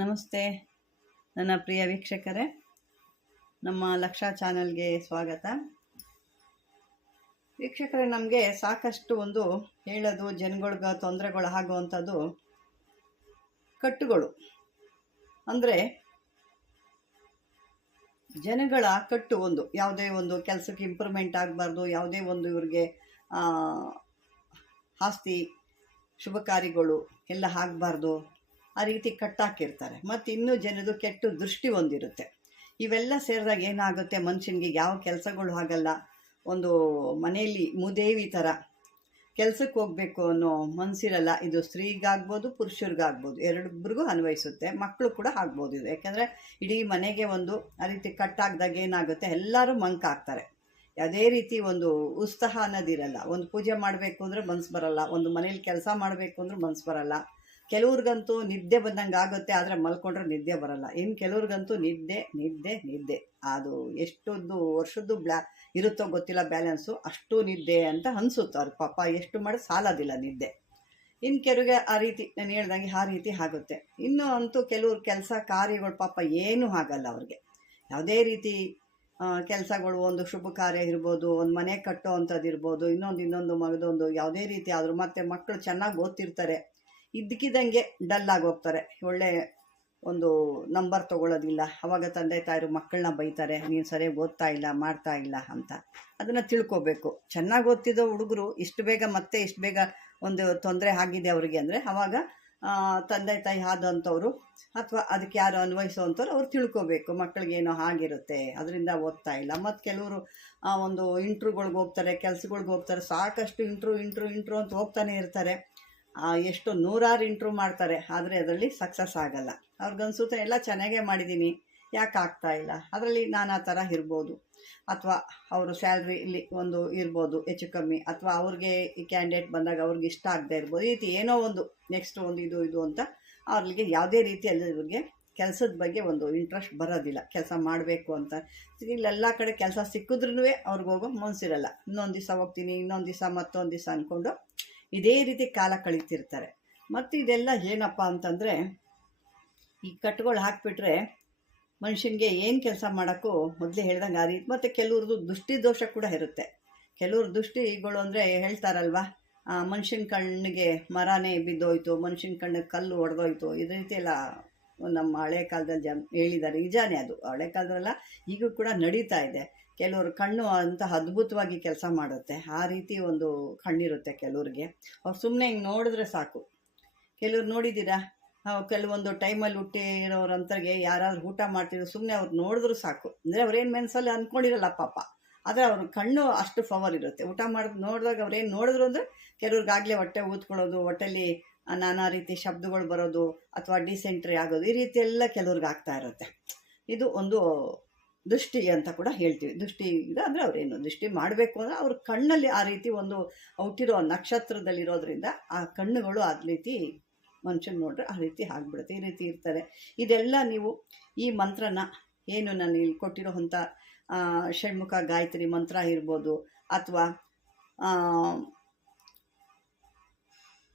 ನಮಸ್ತೆ, ನನ್ನ ಪ್ರಿಯ ವೀಕ್ಷಕರೇ. ನಮ್ಮ ಲಕ್ಷ ಚಾನಲ್ಗೆ ಸ್ವಾಗತ. ವೀಕ್ಷಕರೇ, ನಮಗೆ ಸಾಕಷ್ಟು ಒಂದು ಹೇಳೋದು, ಜನಗಳ್ಗೆ ತೊಂದರೆಗಳು ಆಗುವಂಥದ್ದು ಕಟ್ಟುಗಳು. ಅಂದರೆ ಜನಗಳ ಕಟ್ಟು ಒಂದು, ಯಾವುದೇ ಒಂದು ಕೆಲಸಕ್ಕೆ ಇಂಪ್ರೂವ್ಮೆಂಟ್ ಆಗಬಾರ್ದು, ಯಾವುದೇ ಒಂದು ಇವ್ರಿಗೆ ಆಸ್ತಿ, ಶುಭ ಕಾರ್ಯಗಳು ಎಲ್ಲ ಆಗಬಾರ್ದು. ಆ ರೀತಿ ಕಟ್ಟಾಕಿರ್ತಾರೆ. ಮತ್ತು ಇನ್ನೂ ಜನದು ಕೆಟ್ಟು ದೃಷ್ಟಿ ಒಂದಿರುತ್ತೆ. ಇವೆಲ್ಲ ಸೇರಿದಾಗ ಏನಾಗುತ್ತೆ? ಮನುಷ್ಯನಿಗೆ ಯಾವ ಕೆಲಸಗಳು ಆಗಲ್ಲ. ಒಂದು ಮನೆಯಲ್ಲಿ ಮುದೇವಿ ಥರ ಕೆಲಸಕ್ಕೆ ಹೋಗಬೇಕು ಅನ್ನೋ ಮನಸ್ಸಿರಲ್ಲ ಇದು ಸ್ತ್ರೀಗಾಗ್ಬೋದು, ಪುರುಷರಿಗಾಗ್ಬೋದು. ಎರಡೊಬ್ಬರಿಗೂ ಅನ್ವಯಿಸುತ್ತೆ. ಮಕ್ಕಳು ಕೂಡ ಆಗ್ಬೋದು ಇದು. ಯಾಕೆಂದರೆ ಇಡೀ ಮನೆಗೆ ಒಂದು ಆ ರೀತಿ ಕಟ್ಟಾಗ್ದಾಗ ಏನಾಗುತ್ತೆ? ಎಲ್ಲರೂ ಮಂಕಾಗ್ತಾರೆ ಯಾವುದೇ ರೀತಿ ಒಂದು ಉತ್ಸಾಹ ಅನ್ನೋದಿರಲ್ಲ. ಒಂದು ಪೂಜೆ ಮಾಡಬೇಕು ಅಂದರೆ ಮನ್ಸು ಬರಲ್ಲ. ಒಂದು ಮನೇಲಿ ಕೆಲಸ ಮಾಡಬೇಕು ಅಂದ್ರೆ ಮನ್ಸು ಬರಲ್ಲ. ಕೆಲವ್ರಿಗಂತೂ ನಿದ್ದೆ ಬಂದಂಗೆ ಆಗುತ್ತೆ, ಆದರೆ ಮಲ್ಕೊಂಡ್ರೆ ನಿದ್ದೆ ಬರಲ್ಲ. ಇನ್ನು ಕೆಲವ್ರಿಗಂತೂ ನಿದ್ದೆ ನಿದ್ದೆ ನಿದ್ದೆ. ಅದು ಎಷ್ಟೊಂದು ವರ್ಷದ್ದು ಬ್ಲಾ, ಇರುತ್ತೋ ಗೊತ್ತಿಲ್ಲ ಬ್ಯಾಲೆನ್ಸು, ಅಷ್ಟು ನಿದ್ದೆ ಅಂತ ಅನಿಸುತ್ತೆ ಅವ್ರ ಪಾಪ ಎಷ್ಟು ಮಾಡಿ, ಸಾಲೋದಿಲ್ಲ ನಿದ್ದೆ. ಇನ್ನು ಕೆಲವ್ರಿಗೆ ಆ ರೀತಿ, ನಾನು ಹೇಳ್ದಂಗೆ ಆ ರೀತಿ ಆಗುತ್ತೆ. ಇನ್ನೂ ಅಂತೂ ಕೆಲವ್ರ ಕೆಲಸ ಕಾರ್ಯಗಳು ಪಾಪ ಏನೂ ಆಗಲ್ಲ ಅವ್ರಿಗೆ. ಯಾವುದೇ ರೀತಿ ಕೆಲಸಗಳು, ಒಂದು ಶುಭ ಕಾರ್ಯ ಇರ್ಬೋದು, ಒಂದು ಮನೆ ಕಟ್ಟೋ ಅಂಥದ್ದು ಇರ್ಬೋದು ಇನ್ನೊಂದು ಇನ್ನೊಂದು ಮಗದೊಂದು, ಯಾವುದೇ ರೀತಿ ಆದರೂ, ಮತ್ತು ಮಕ್ಕಳು ಚೆನ್ನಾಗಿ ಓದ್ತಿರ್ತಾರೆ. ಇದ್ದಕ್ಕಿದ್ದಂಗೆ ಡಲ್ ಆಗಿ ಹೋಗ್ತಾರೆ. ಒಳ್ಳೆ ಒಂದು ನಂಬರ್ ತಗೊಳ್ಳೋದಿಲ್ಲ ಅವಾಗ ತಂದೆ ತಾಯಿರು ಮಕ್ಕಳನ್ನ ಬೈತಾರೆ, ನೀನು ಸರಿಯಾಗಿ ಓದ್ತಾ ಇಲ್ಲ, ಮಾಡ್ತಾ ಇಲ್ಲ ಅಂತ. ಅದನ್ನು ತಿಳ್ಕೊಬೇಕು. ಚೆನ್ನಾಗಿ ಓದ್ತಿದ್ದೋ ಹುಡುಗರು ಇಷ್ಟು ಬೇಗ ಮತ್ತೆ ಇಷ್ಟು ಬೇಗ ಒಂದು ತೊಂದರೆ ಆಗಿದೆ ಅವರಿಗೆ ಅಂದರೆ ಅವಾಗ ತಂದೆ ತಾಯಿ ಆದಂಥವ್ರು ಅಥವಾ ಅದಕ್ಕೆ ಯಾರು ಅನ್ವಯಿಸೋವಂಥವ್ರು ಅವ್ರು ತಿಳ್ಕೊಬೇಕು. ಮಕ್ಕಳಿಗೇನೋ ಆಗಿರುತ್ತೆ, ಅದರಿಂದ ಓದ್ತಾ ಇಲ್ಲ. ಮತ್ತು ಕೆಲವರು ಒಂದು ಇಂಟ್ರೂಗಳ್ಗೆ ಹೋಗ್ತಾರೆ, ಕೆಲ್ಸಗಳ್ಗೆ ಹೋಗ್ತಾರೆ, ಸಾಕಷ್ಟು ಇಂಟ್ರೂ ಇಂಟ್ರೂ ಇಂಟ್ರೂ ಅಂತ ಹೋಗ್ತಾನೆ ಇರ್ತಾರೆ. ಎಷ್ಟು ನೂರಾರು ಇಂಟ್ರೂವ್ ಮಾಡ್ತಾರೆ, ಆದರೆ ಅದರಲ್ಲಿ ಸಕ್ಸಸ್ ಆಗಲ್ಲ. ಅವ್ರಿಗನ್ಸುತ್ತೆ ಎಲ್ಲ ಚೆನ್ನಾಗೇ ಮಾಡಿದ್ದೀನಿ ಯಾಕೆ ಆಗ್ತಾ ಇಲ್ಲ? ಅದರಲ್ಲಿ ನಾನಾ ಥರ ಇರ್ಬೋದು. ಅಥವಾ ಅವರು ಸ್ಯಾಲ್ರಿ ಇಲ್ಲಿ ಒಂದು ಇರ್ಬೋದು, ಹೆಚ್ಚು ಕಮ್ಮಿ. ಅಥವಾ ಅವ್ರಿಗೆ ಈ ಕ್ಯಾಂಡಿಡೇಟ್ ಬಂದಾಗ ಅವ್ರಿಗೆ ಇಷ್ಟ ಆಗದೆ ಇರ್ಬೋದು. ಈ ರೀತಿ ಏನೋ ಒಂದು ನೆಕ್ಸ್ಟ್ ಒಂದು ಇದು ಇದು ಅಂತ ಅವ್ರಿಗೆ ಯಾವುದೇ ರೀತಿಯಲ್ಲಿ ಇವ್ರಿಗೆ ಕೆಲಸದ ಬಗ್ಗೆ ಒಂದು ಇಂಟ್ರೆಸ್ಟ್ ಬರೋದಿಲ್ಲ. ಕೆಲಸ ಮಾಡಬೇಕು ಅಂತ. ಇಲ್ಲೆಲ್ಲ ಕಡೆ ಕೆಲಸ ಸಿಕ್ಕಿದ್ರೂ ಅವ್ರಿಗೆ ಹೋಗೋ ಮನಸ್ಸಿರಲ್ಲ ಇನ್ನೊಂದು ದಿವಸ ಹೋಗ್ತೀನಿ, ಇನ್ನೊಂದು ದಿವಸ ಮತ್ತೊಂದು ದಿವಸ ಅಂದ್ಕೊಂಡು ಇದೇ ರೀತಿ ಕಾಲ ಕಳೀತಿರ್ತಾರೆ. ಮತ್ತು ಇದೆಲ್ಲ ಏನಪ್ಪ ಅಂತಂದರೆ, ಈ ಕಟ್ಗಳು ಹಾಕಿಬಿಟ್ರೆ ಮನುಷ್ಯನಿಗೆ ಏನು ಕೆಲಸ ಮಾಡೋಕ್ಕೂ ಮೊದಲೇ ಹೇಳ್ದಂಗೆ ಆ ರೀತಿ ಮತ್ತು ಕೆಲವ್ರದ್ದು ದೃಷ್ಟಿ ದೋಷ ಕೂಡ ಇರುತ್ತೆ. ಕೆಲವ್ರ ದುಷ್ಟಿಗಳು ಅಂದರೆ ಹೇಳ್ತಾರಲ್ವ ಮನುಷ್ಯನ ಕಣ್ಣಿಗೆ ಮರನೇ ಬಿದ್ದೋಯ್ತು, ಮನುಷ್ಯನ ಕಣ್ಣಿಗೆ ಕಲ್ಲು ಒಡೆದೋಯ್ತು ಇದೇ ರೀತಿ ಎಲ್ಲ ನಮ್ಮ ಹಳೆ ಕಾಲದಲ್ಲಿ ಜನ ಹೇಳಿದ್ದಾರೆ. ನಿಜಾನೇ ಅದು. ಹಳೆ ಕಾಲದಲ್ಲ ಈಗೂ ಕೂಡ ನಡೀತಾ ಇದೆ. ಕೆಲವ್ರ ಕಣ್ಣು ಅಂತ ಅದ್ಭುತವಾಗಿ ಕೆಲಸ ಮಾಡುತ್ತೆ. ಆ ರೀತಿ ಒಂದು ಕಣ್ಣಿರುತ್ತೆ ಕೆಲವ್ರಿಗೆ. ಅವ್ರು ಸುಮ್ಮನೆ ಹಿಂಗೆ ನೋಡಿದ್ರೆ ಸಾಕು. ಕೆಲವ್ರು ನೋಡಿದ್ದೀರಾ? ಕೆಲವೊಂದು ಟೈಮಲ್ಲಿ ಹುಟ್ಟಿರೋರಂತರಿಗೆ ಯಾರಾದ್ರೂ ಊಟ ಮಾಡ್ತಿದ್ರು ಸುಮ್ಮನೆ ಅವ್ರು ನೋಡಿದ್ರು ಸಾಕು. ಅಂದರೆ ಅವ್ರೇನು ಮನಸ್ಸಲ್ಲಿ ಅಂದ್ಕೊಂಡಿರಲ್ಲ ಪಾಪ. ಆದರೆ ಅವ್ರ ಕಣ್ಣು ಅಷ್ಟು ಪವರ್ ಇರುತ್ತೆ. ಊಟ ಮಾಡಿದ್ ನೋಡಿದಾಗ ಅವ್ರೇನು ನೋಡಿದ್ರು ಅಂದರೆ ಕೆಲವ್ರಿಗಾಗಲೇ ಹೊಟ್ಟೆ ಊದ್ಕೊಳ್ಳೋದು ಹೊಟ್ಟೆಲಿ ನಾನಾ ರೀತಿ ಶಬ್ದಗಳು ಬರೋದು ಅಥವಾ ಡಿಸೆಂಟ್ರಿ ಆಗೋದು ಈ ರೀತಿ ಎಲ್ಲ ಕೆಲವ್ರಿಗೆ ಆಗ್ತಾ ಇರುತ್ತೆ. ಇದು ಒಂದು ದೃಷ್ಟಿ ಅಂತ ಕೂಡ ಹೇಳ್ತೀವಿ. ದೃಷ್ಟಿ ಇದೆ ಅಂದರೆ ಅವರೇನು ದೃಷ್ಟಿ ಮಾಡಬೇಕು ಅಂದರೆ ಅವ್ರ ಕಣ್ಣಲ್ಲಿ ಆ ರೀತಿ ಒಂದು ಹುಟ್ಟಿರೋ ನಕ್ಷತ್ರದಲ್ಲಿರೋದ್ರಿಂದ ಆ ಕಣ್ಣುಗಳು ಆ ರೀತಿ ಮನುಷ್ಯನ ನೋಡ್ರೆ ಆ ರೀತಿ ಆಗ್ಬಿಡುತ್ತೆ, ಈ ರೀತಿ ಇರ್ತಾರೆ. ಇದೆಲ್ಲ ನೀವು ಈ ಮಂತ್ರನ ಏನು ನಾನು ಇಲ್ಲಿ ಕೊಟ್ಟಿರೋವಂಥ ಷಣ್ಮುಖ ಗಾಯತ್ರಿ ಮಂತ್ರ ಇರ್ಬೋದು ಅಥವಾ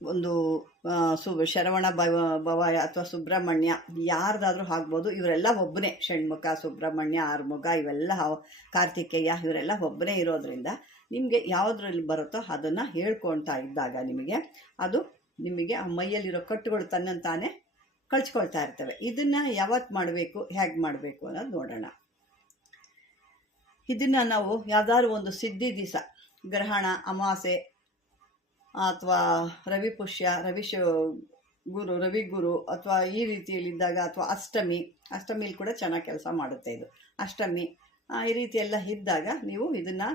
ಒಂದು ಸು, ಶರವಣ ಭವ ಭವ ಅಥವಾ ಸುಬ್ರಹ್ಮಣ್ಯ ಯಾರ್ದಾದ್ರೂ ಆಗ್ಬೋದು ಇವರೆಲ್ಲ ಒಬ್ಬನೇ ಷಣ್ಮುಖ, ಸುಬ್ರಹ್ಮಣ್ಯ, ಆರ್ಮುಖ ಇವೆಲ್ಲ ಕಾರ್ತಿಕೇಯ ಇವರೆಲ್ಲ ಒಬ್ಬನೇ ಇರೋದ್ರಿಂದ ನಿಮಗೆ ಯಾವುದ್ರಲ್ಲಿ ಬರುತ್ತೋ ಅದನ್ನು ಹೇಳ್ಕೊಳ್ತಾ ಇದ್ದಾಗ ನಿಮಗೆ ಅದು ನಿಮಗೆ ಆ ಮೈಯಲ್ಲಿರೋ ಕಟ್ಟುಗಳು ತನ್ನಂತಾನೆ ಕಳ್ಸ್ಕೊಳ್ತಾ ಇರ್ತವೆ. ಇದನ್ನು ಯಾವತ್ತು ಮಾಡಬೇಕು, ಹೇಗೆ ಮಾಡಬೇಕು ಅನ್ನೋದು ನೋಡೋಣ. ಇದನ್ನು ನಾವು ಯಾವ್ದಾದ್ರು ಒಂದು ಸಿದ್ಧಿ ದಿವಸ ಗ್ರಹಣ, ಅಮಾಸೆ ಅಥವಾ ರವಿ ಪುಷ್ಯ, ರವಿ ಗುರು ರವಿ ಗುರು ಅಥವಾ ಈ ರೀತಿಯಲ್ಲಿದ್ದಾಗ ಅಥವಾ ಅಷ್ಟಮಿ, ಅಷ್ಟಮಿಲಿ ಕೂಡ ಚೆನ್ನಾಗಿ ಕೆಲಸ ಮಾಡುತ್ತೆ ಇದು. ಅಷ್ಟಮಿ ಈ ರೀತಿ ಎಲ್ಲ ಇದ್ದಾಗ ನೀವು ಇದನ್ನು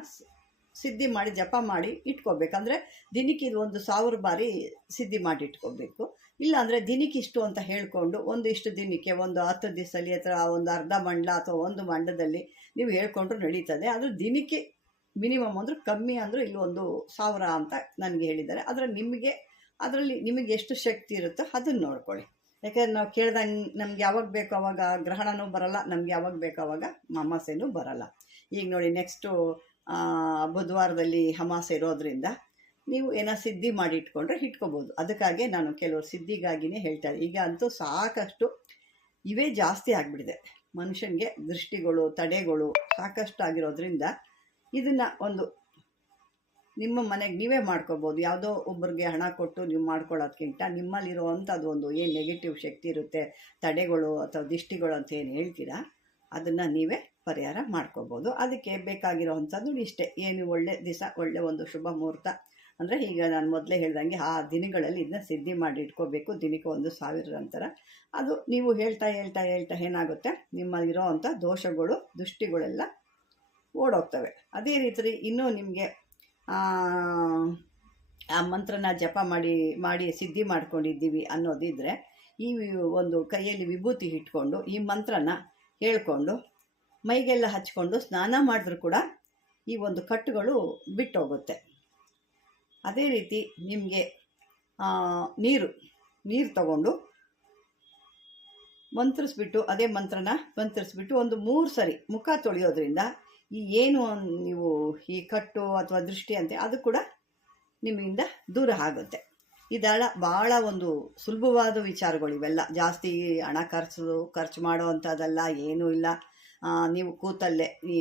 ಸಿದ್ಧಿ ಮಾಡಿ ಜಪ ಮಾಡಿ ಇಟ್ಕೋಬೇಕಂದ್ರೆ ದಿನಕ್ಕೆ ಇದು ಒಂದು ಸಾವಿರ ಬಾರಿ ಸಿದ್ಧಿ ಮಾಡಿ ಇಟ್ಕೋಬೇಕು. ಇಲ್ಲಾಂದರೆ ದಿನಕ್ಕೆ ಇಷ್ಟು ಅಂತ ಹೇಳಿಕೊಂಡು ಒಂದು ಇಷ್ಟು ದಿನಕ್ಕೆ ಒಂದು ಹತ್ತು ದಿವಸದಲ್ಲಿ ಅಥವಾ ಒಂದು ಅರ್ಧ ಮಂಡಲ ಅಥವಾ ಒಂದು ಮಂಡಲದಲ್ಲಿ ನೀವು ಹೇಳ್ಕೊಂಡ್ರು ನಡೀತದೆ. ಅದು ದಿನಕ್ಕೆ ಮಿನಿಮಮ್ ಅಂದರೆ ಕಮ್ಮಿ ಅಂದರೂ ಇಲ್ಲಿ ಒಂದು ಸಾವಿರ ಅಂತ ನನಗೆ ಹೇಳಿದ್ದಾರೆ. ಆದರೆ ನಿಮಗೆ, ಅದರಲ್ಲಿ ನಿಮಗೆ ಎಷ್ಟು ಶಕ್ತಿ ಇರುತ್ತೋ ಅದನ್ನು ನೋಡ್ಕೊಳ್ಳಿ. ಯಾಕಂದ್ರೆ ನಾವು ಕೇಳ್ದಂಗೆ ನಮ್ಗೆ ಯಾವಾಗ ಬೇಕು ಅವಾಗ ಗ್ರಹಣನೂ ಬರಲ್ಲ, ನಮ್ಗೆ ಯಾವಾಗ ಬೇಕು ಅವಾಗ ಅಮಾಸೆನೂ ಬರಲ್ಲ. ಈಗ ನೋಡಿ ನೆಕ್ಸ್ಟು ಬುಧವಾರದಲ್ಲಿ ಅಮಾಸೆ ಇರೋದ್ರಿಂದ ನೀವು ಏನೋ ಸಿದ್ಧಿ ಮಾಡಿ ಇಟ್ಕೊಂಡ್ರೆ ಇಟ್ಕೋಬೋದು. ಅದಕ್ಕಾಗಿ ನಾನು ಕೆಲವರು ಸಿದ್ಧಿಗಾಗಿನೇ ಹೇಳ್ತಾ ಈಗ ಅಂತೂ ಸಾಕಷ್ಟು ಇವೇ ಜಾಸ್ತಿ ಆಗಿಬಿಟ್ಟಿದೆ. ಮನುಷ್ಯನಿಗೆ ದೃಷ್ಟಿಗಳು, ತಡೆಗಳು ಸಾಕಷ್ಟು ಆಗಿರೋದ್ರಿಂದ ಇದನ್ನು ಒಂದು ನಿಮ್ಮ ಮನೆಗೆ ನೀವೇ ಮಾಡ್ಕೋಬೋದು. ಯಾವುದೋ ಒಬ್ಬರಿಗೆ ಹಣ ಕೊಟ್ಟು ನೀವು ಮಾಡ್ಕೊಳ್ಳೋದ್ಕಿಂತ ನಿಮ್ಮಲ್ಲಿರುವಂಥದ್ದು ಒಂದು ಏನು ನೆಗೆಟಿವ್ ಶಕ್ತಿ ಇರುತ್ತೆ, ತಡೆಗಳು ಅಥವಾ ದಿಷ್ಟಿಗಳು ಅಂತ ಏನು ಹೇಳ್ತೀರಾ? ಅದನ್ನು ನೀವೇ ಪರಿಹಾರ ಮಾಡ್ಕೋಬೋದು. ಅದಕ್ಕೆ ಬೇಕಾಗಿರೋವಂಥದ್ದು ಇಷ್ಟೇ. ಏನು ಒಳ್ಳೆ ದಿವಸ ಒಳ್ಳೆ ಒಂದು ಶುಭ ಮುಹೂರ್ತ. ಅಂದರೆ ಈಗ ನಾನು ಮೊದಲೇ ಹೇಳ್ದಂಗೆ ಆ ದಿನಗಳಲ್ಲಿ ಇದನ್ನ ಸಿದ್ಧಿ ಮಾಡಿ ಇಟ್ಕೋಬೇಕು. ದಿನಕ್ಕೆ ಒಂದು ಸಾವಿರ ನಂತರ. ಅದು ನೀವು ಹೇಳ್ತಾ ಹೇಳ್ತಾ ಹೇಳ್ತಾ ಏನಾಗುತ್ತೆ? ನಿಮ್ಮಲ್ಲಿರೋ ಅಂಥ ದೋಷಗಳು, ದೃಷ್ಟಿಗಳೆಲ್ಲ ಓಡೋಗ್ತವೆ. ಅದೇ ರೀತಿ ಇನ್ನೂ ನಿಮಗೆ, ಆ ಮಂತ್ರನ ಜಪ ಮಾಡಿ ಮಾಡಿ ಸಿದ್ಧಿ ಮಾಡ್ಕೊಂಡಿದ್ದೀವಿ ಅನ್ನೋದಿದ್ದರೆ ಈ ಒಂದು ಕೈಯಲ್ಲಿ ವಿಭೂತಿ ಇಟ್ಕೊಂಡು ಈ ಮಂತ್ರನ ಹೇಳ್ಕೊಂಡು, ಮೈಗೆಲ್ಲ ಹಚ್ಕೊಂಡು ಸ್ನಾನ ಮಾಡಿದ್ರೂ ಕೂಡ ಈ ಒಂದು ಕಟ್ಟುಗಳು ಬಿಟ್ಟೋಗುತ್ತೆ. ಅದೇ ರೀತಿ ನಿಮಗೆ ನೀರು ನೀರು ತಗೊಂಡು ಮಂತ್ರಿಸ್ಬಿಟ್ಟು, ಅದೇ ಮಂತ್ರನ ಮಂತ್ರಿಸ್ಬಿಟ್ಟು ಒಂದು ಮೂರು ಸರಿ ಮುಖ ತೊಳೆಯೋದ್ರಿಂದ ಈ ಏನು ನೀವು ಈ ಕಟ್ಟು ಅಥವಾ ದೃಷ್ಟಿ ಅಂತೆ, ಅದು ಕೂಡ ನಿಮ್ಮಿಂದ ದೂರ ಆಗುತ್ತೆ. ಇದೆಲ್ಲ ಭಾಳ ಒಂದು ಸುಲಭವಾದ ವಿಚಾರಗಳು ಇವೆಲ್ಲ. ಜಾಸ್ತಿ ಹಣ ಖರ್ಚು ಖರ್ಚು ಮಾಡೋ ಅಂಥದ್ದೆಲ್ಲ ಏನೂ ಇಲ್ಲ. ನೀವು ಕೂತಲ್ಲೇ ಈ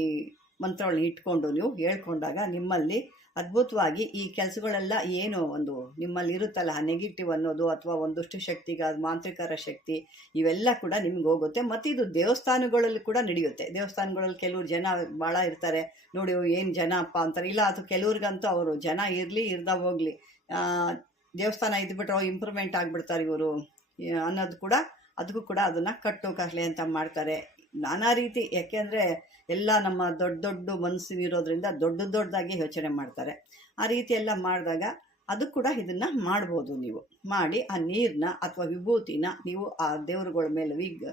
ಮಂತ್ರಗಳನ್ನ ಇಟ್ಕೊಂಡು, ನೀವು ಹೇಳ್ಕೊಂಡಾಗ ನಿಮ್ಮಲ್ಲಿ ಅದ್ಭುತವಾಗಿ ಈ ಕೆಲಸಗಳೆಲ್ಲ ಏನು ಒಂದು ನಿಮ್ಮಲ್ಲಿ ಇರುತ್ತಲ್ಲ ನೆಗೆಟಿವ್ ಅನ್ನೋದು ಅಥವಾ ಒಂದಷ್ಟು ಶಕ್ತಿಗ ಮಾಂತ್ರಿಕರ ಶಕ್ತಿ, ಇವೆಲ್ಲ ಕೂಡ ನಿಮ್ಗೆ ಹೋಗುತ್ತೆ. ಮತ್ತು ಇದು ದೇವಸ್ಥಾನಗಳಲ್ಲಿ ಕೂಡ ನಡೆಯುತ್ತೆ. ದೇವಸ್ಥಾನಗಳಲ್ಲಿ ಕೆಲವ್ರು ಜನ ಭಾಳ ಇರ್ತಾರೆ. ನೋಡಿ ಏನು ಜನ ಅಪ್ಪ ಅಂತಾರೆ. ಇಲ್ಲ, ಅದು ಕೆಲವ್ರಿಗಂತೂ ಅವರು ಜನ ಇರಲಿ, ಇರ್ದ ಹೋಗಲಿ. ದೇವಸ್ಥಾನ ಇದ್ಬಿಟ್ರೆ ಇಂಪ್ರೂವ್ಮೆಂಟ್ ಆಗಿಬಿಡ್ತಾರೆ ಇವರು. ಅನ್ನೋದು ಕೂಡ ಅದಕ್ಕೂ ಕೂಡ ಅದನ್ನು ಕಟ್ಟು ಅಂತ ಮಾಡ್ತಾರೆ. ನಾನಾ ರೀತಿ ಯಾಕೆಂದರೆ ಎಲ್ಲ ನಮ್ಮ ದೊಡ್ಡ ದೊಡ್ಡ ಮನಸ್ಸಿನಿರೋದ್ರಿಂದ ದೊಡ್ಡ ದೊಡ್ಡದಾಗಿ ಯೋಚನೆ ಮಾಡ್ತಾರೆ. ಆ ರೀತಿ ಎಲ್ಲ ಮಾಡಿದಾಗ ಅದು ಕೂಡ ಇದನ್ನು ಮಾಡ್ಬೋದು ನೀವು. ಮಾಡಿ ಆ ನೀರನ್ನ ಅಥವಾ ವಿಭೂತಿನ ನೀವು ಆ ದೇವರುಗಳ ಮೇಲೆ ವಿಗ್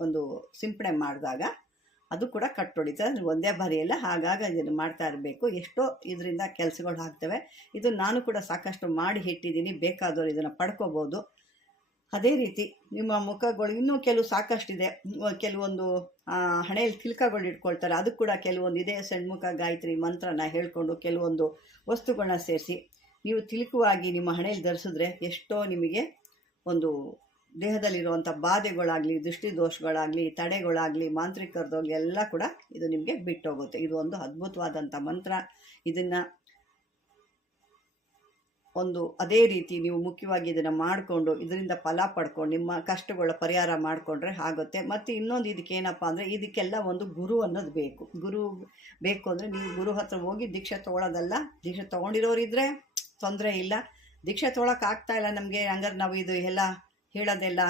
ಒಂದು ಸಿಂಪಡಣೆ ಮಾಡಿದಾಗ ಅದು ಕೂಡ ಕಟ್ಟೊಡಿತದೆ ಅದು ಒಂದೇ ಬಾರಿಯಲ್ಲ, ಹಾಗಾಗಿ ಇದನ್ನು ಮಾಡ್ತಾ ಇರಬೇಕು. ಎಷ್ಟೋ ಇದರಿಂದ ಕೆಲಸಗಳು ಆಗ್ತವೆ. ಇದು ನಾನು ಕೂಡ ಸಾಕಷ್ಟು ಮಾಡಿ ಇಟ್ಟಿದ್ದೀನಿ. ಬೇಕಾದವರು ಇದನ್ನು ಪಡ್ಕೋಬೋದು. ಅದೇ ರೀತಿ ನಿಮ್ಮ ಮುಖಗಳು ಇನ್ನೂ ಕೆಲವು ಸಾಕಷ್ಟಿದೆ. ಕೆಲವೊಂದು ಹಣೆಯಲ್ಲಿ ತಿಲ್ಕಗಳು ಇಟ್ಕೊಳ್ತಾರೆ. ಅದು ಕೂಡ ಕೆಲವೊಂದು ಇದೆ. ಸಣ್ಮುಖ ಗಾಯತ್ರಿ ಮಂತ್ರನ ಹೇಳ್ಕೊಂಡು ಕೆಲವೊಂದು ವಸ್ತುಗಳನ್ನ ಸೇರಿಸಿ. ನೀವು ತಿಲುಕುವಾಗಿ ನಿಮ್ಮ ಹಣೆಯಲ್ಲಿ ಧರಿಸಿದ್ರೆ ಎಷ್ಟೋ ನಿಮಗೆ ಒಂದು ದೇಹದಲ್ಲಿರುವಂಥ ಬಾಧೆಗಳಾಗಲಿ, ದೃಷ್ಟಿದೋಷಗಳಾಗಲಿ, ತಡೆಗಳಾಗಲಿ ಮಾಂತ್ರಿಕರದೋಗ್ಲಿ ಎಲ್ಲ ಕೂಡ ಇದು ನಿಮಗೆ ಬಿಟ್ಟೋಗುತ್ತೆ. ಇದು ಒಂದು ಅದ್ಭುತವಾದಂಥ ಮಂತ್ರ. ಇದನ್ನು ಒಂದು ಅದೇ ರೀತಿ ನೀವು ಮುಖ್ಯವಾಗಿ ಇದನ್ನು ಮಾಡಿಕೊಂಡು, ಇದರಿಂದ ಫಲ ಪಡ್ಕೊಂಡು, ನಿಮ್ಮ ಕಷ್ಟಗಳ ಪರಿಹಾರ ಮಾಡಿಕೊಂಡ್ರೆ ಆಗುತ್ತೆ. ಮತ್ತು ಇನ್ನೊಂದು ಇದಕ್ಕೆ ಏನಪ್ಪ ಅಂದರೆ, ಇದಕ್ಕೆಲ್ಲ ಒಂದು ಗುರು ಅನ್ನೋದು ಬೇಕು. ಗುರು ಬೇಕು ಅಂದರೆ ನೀವು ಗುರು ಹತ್ರ ಹೋಗಿ ದೀಕ್ಷೆ ತೊಗೊಳೋದಲ್ಲ. ದೀಕ್ಷೆ ತೊಗೊಂಡಿರೋರಿದ್ರೆ ತೊಂದರೆ ಇಲ್ಲ. ದೀಕ್ಷೆ ತೊಗೊಳಕ್ಕೆ ಆಗ್ತಾ ಇಲ್ಲ ನಮಗೆ. ಹಂಗಾರೆ ನಾವು ಇದು ಎಲ್ಲ ಹೇಳೋದೆಲ್ಲ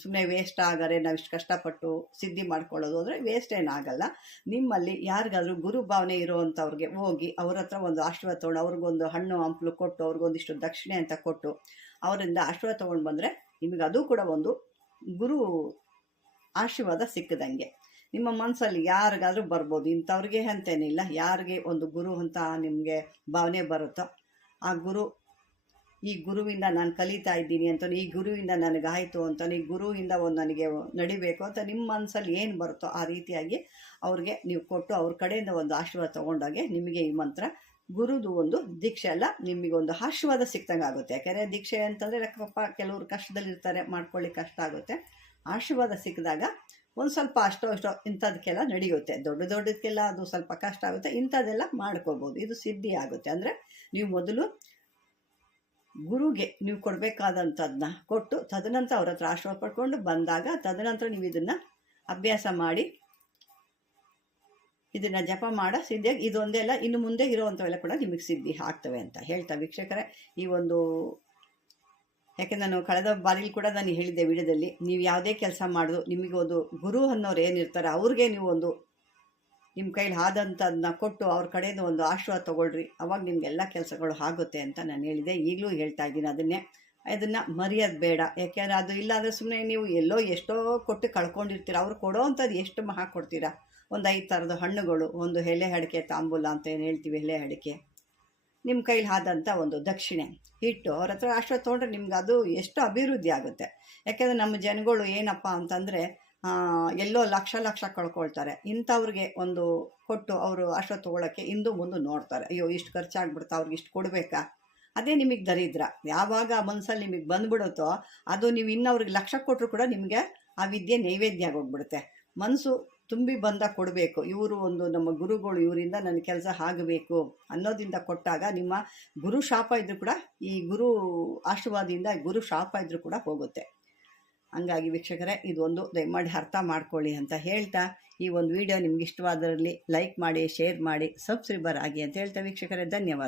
ಸುಮ್ಮನೆ ವೇಸ್ಟ್ ಆಗರೆ ನಾವು ಇಷ್ಟು ಕಷ್ಟಪಟ್ಟು ಸಿದ್ಧಿ ಮಾಡ್ಕೊಳ್ಳೋದು ಅಂದರೆ ವೇಸ್ಟ್ ಏನಾಗಲ್ಲ. ನಿಮ್ಮಲ್ಲಿ ಯಾರಿಗಾದ್ರೂ ಗುರು ಭಾವನೆ ಇರುವಂಥವ್ರಿಗೆ ಹೋಗಿ ಅವ್ರ ಹತ್ರ ಒಂದು ಆಶೀರ್ವಾದ ತೊಗೊಂಡು ಅವ್ರಿಗೊಂದು ಹಣ್ಣು, ಹಂಪಲು ಕೊಟ್ಟು, ಅವ್ರಿಗೊಂದಿಷ್ಟು ದಕ್ಷಿಣೆ ಅಂತ ಕೊಟ್ಟು ಅವರಿಂದ ಆಶೀರ್ವಾದ ತೊಗೊಂಡು ಬಂದರೆ ನಿಮಗೆ ಅದು ಕೂಡ ಒಂದು ಗುರು ಆಶೀರ್ವಾದ ಸಿಕ್ಕದಂಗೆ. ನಿಮ್ಮ ಮನಸ್ಸಲ್ಲಿ ಯಾರಿಗಾದ್ರೂ ಬರ್ಬೋದು, ಇಂಥವ್ರಿಗೆ ಅಂತೇನಿಲ್ಲ. ಯಾರಿಗೆ ಒಂದು ಗುರು ಅಂತ ನಿಮಗೆ ಭಾವನೆ ಬರುತ್ತೋ ಆ ಗುರು ಈ ಗುರುವಿಂದ ನಾನು ಕಲಿತಾ ಇದ್ದೀನಿ ಅಂತ ಈ ಗುರುವಿಂದ ನನಗಾಯಿತು ಅಂತ ಈ ಗುರುವಿಂದ ಒಂದು ನನಗೆ ನಡಿಬೇಕು ಅಂತ ನಿಮ್ಮ ಮನಸ್ಸಲ್ಲಿ ಏನು ಬರುತ್ತೋ ಆ ರೀತಿಯಾಗಿ ಅವ್ರಿಗೆ ನೀವು ಕೊಟ್ಟು ಅವ್ರ ಕಡೆಯಿಂದ ಒಂದು ಆಶೀರ್ವಾದ ತೊಗೊಂಡಾಗೆ ನಿಮಗೆ ಈ ಮಂತ್ರ ಗುರುದು ಒಂದು ದೀಕ್ಷೆ ಅಲ್ಲ, ನಿಮಗೆ ಒಂದು ಆಶೀರ್ವಾದ ಸಿಕ್ತಂಗೆ ಆಗುತ್ತೆ. ಯಾಕೆಂದರೆ ದೀಕ್ಷೆ ಅಂತಂದರೆ ಪಾಪ ಕೆಲವರು ಕಷ್ಟದಲ್ಲಿರ್ತಾರೆ ಮಾಡ್ಕೊಳ್ಳಿ ಕಷ್ಟ ಆಗುತ್ತೆ. ಆಶೀರ್ವಾದ ಸಿಕ್ಕಿದಾಗ ಒಂದು ಸ್ವಲ್ಪ ಅಷ್ಟೋ ಅಷ್ಟೋ ಇಂಥದಕ್ಕೆಲ್ಲ ನಡೆಯುತ್ತೆ. ದೊಡ್ಡ ದೊಡ್ಡದಕ್ಕೆಲ್ಲ ಅದು ಸ್ವಲ್ಪ ಕಷ್ಟ ಆಗುತ್ತೆ ಇಂಥದ್ದೆಲ್ಲ ಮಾಡ್ಕೋಬೋದು. ಇದು ಸಿದ್ಧಿ ಆಗುತ್ತೆ. ಅಂದರೆ ನೀವು ಮೊದಲು ಗುರುಗೆ ನೀವು ಕೊಡಬೇಕಾದಂಥದ್ದನ್ನ ಕೊಟ್ಟು ತದನಂತರ ಅವ್ರ ಹತ್ರ ಆಶ್ರಮ ಪಡ್ಕೊಂಡು ಬಂದಾಗ ತದನಂತರ ನೀವು ಇದನ್ನು ಅಭ್ಯಾಸ ಮಾಡಿ ಇದನ್ನು ಜಪ ಮಾಡ ಸಿದ್ಧಿ ಇದೊಂದೇ ಅಲ್ಲ, ಇನ್ನು ಮುಂದೆ ಇರುವಂಥವೆಲ್ಲ ಕೂಡ ನಿಮಗೆ ಸಿದ್ಧಿ ಆಗ್ತವೆ ಅಂತ ಹೇಳ್ತಾ ವೀಕ್ಷಕರೇ. ಈ ಒಂದು ಯಾಕೆ ನಾನು ಕಳೆದ ಬಾರಿಲಿ ಕೂಡ ನಾನು ಹೇಳಿದ್ದೆ ವಿಡಿಯೋದಲ್ಲಿ, ನೀವು ಯಾವುದೇ ಕೆಲಸ ಮಾಡೋದು, ನಿಮಗೆ ಒಂದು ಗುರು ಅನ್ನೋರು ಏನಿರ್ತಾರೆ, ಅವ್ರಿಗೆ ನೀವು ಒಂದು ನಿಮ್ಮ ಕೈಲಿ ಆದಂಥದನ್ನ ಕೊಟ್ಟು ಅವ್ರ ಕಡೆಯಿಂದ ಒಂದು ಆಶೀರ್ವಾದ ತೊಗೊಳ್ರಿ. ಅವಾಗ ನಿಮಗೆಲ್ಲ ಕೆಲಸಗಳು ಆಗುತ್ತೆ ಅಂತ ನಾನು ಹೇಳಿದೆ. ಈಗಲೂ ಹೇಳ್ತಾ ಇದ್ದೀನಿ ಅದನ್ನೇ. ಅದನ್ನು ಮರೆಯೋದು ಬೇಡ. ಯಾಕೆಂದರೆ ಅದು ಇಲ್ಲಾಂದರೆ ಸುಮ್ಮನೆ ನೀವು ಎಲ್ಲೋ ಎಷ್ಟೋ ಕೊಟ್ಟು ಕಳ್ಕೊಂಡಿರ್ತೀರ. ಅವ್ರು ಕೊಡೋ ಅಂಥದ್ದು ಎಷ್ಟು ಮಹಾ ಕೊಡ್ತೀರಾ? ಒಂದು ಐದು ಥರದ ಹಣ್ಣುಗಳು, ಒಂದು ಎಲೆ ಅಡಿಕೆ, ತಾಂಬೂಲ ಅಂತ ಏನು ಹೇಳ್ತೀವಿ ಎಲೆ ಅಡಿಕೆ. ನಿಮ್ಮ ಕೈಲಿ ಆದಂಥ ಒಂದು ದಕ್ಷಿಣೆ. ಹಿಟ್ಟು ಅವ್ರ ಹತ್ರ ಆಶ್ರಯ ತೊಗೊಂಡ್ರೆ ನಿಮ್ಗೆ ಅದು ಎಷ್ಟು ಅಭಿವೃದ್ಧಿ ಆಗುತ್ತೆ. ಯಾಕೆಂದರೆ ನಮ್ಮ ಜನಗಳು ಏನಪ್ಪ ಅಂತಂದರೆ ಎಲ್ಲೋ ಲಕ್ಷ ಲಕ್ಷ ಕಳ್ಕೊಳ್ತಾರೆ. ಇಂಥವ್ರಿಗೆ ಒಂದು ಕೊಟ್ಟು ಅವರು ಆಶ್ರಯ ತೊಗೊಳಕ್ಕೆ ಇಂದು ಮುಂದೆ ನೋಡ್ತಾರೆ. ಅಯ್ಯೋ, ಇಷ್ಟು ಖರ್ಚಾಗ್ಬಿಡ್ತಾ, ಅವ್ರಿಗೆ ಇಷ್ಟು ಕೊಡಬೇಕಾ? ಅದೇ ನಿಮಗೆ ದರಿದ್ರ. ಯಾವಾಗ ಮನಸ್ಸಲ್ಲಿ ನಿಮಗೆ ಬಂದ್ಬಿಡುತ್ತೋ, ಅದು ನೀವು ಇನ್ನವ್ರಿಗೆ ಲಕ್ಷ ಕೊಟ್ಟರು ಕೂಡ ನಿಮಗೆ ಆ ವಿದ್ಯೆ ನೈವೇದ್ಯ ಆಗೋಗ್ಬಿಡುತ್ತೆ ಮನಸ್ಸು ತುಂಬಿ ಬಂದ ಕೊಡಬೇಕು. ಇವರು ಒಂದು ನಮ್ಮ ಗುರುಗಳು ಇವರಿಂದ ನನ್ನ ಕೆಲಸ ಆಗಬೇಕು ಅನ್ನೋದಿಂದ ಕೊಟ್ಟಾಗ ನಿಮ್ಮ ಗುರು ಶಾಪ ಇದ್ದರೂ ಕೂಡ, ಈ ಗುರು ಆಶೀರ್ವಾದದಿಂದ ಗುರು ಶಾಪ ಇದ್ದರೂ ಕೂಡ ಹೋಗುತ್ತೆ. ಹಂಗಾಗಿ ವೀಕ್ಷಕರೇ, ಇದೊಂದು ದಯಮಾಡಿ ಅರ್ಥ ಮಾಡ್ಕೊಳ್ಳಿ ಅಂತ ಹೇಳ್ತಾ, ಈ ಒಂದು ವಿಡಿಯೋ ನಿಮ್ಗೆ ಇಷ್ಟವಾದರಲ್ಲಿ ಲೈಕ್ ಮಾಡಿ ಶೇರ್ ಮಾಡಿ ಸಬ್ಸ್ಕ್ರೈಬರ್ ಆಗಿ ಅಂತ ಹೇಳ್ತಾ ವೀಕ್ಷಕರೇ, ಧನ್ಯವಾದ.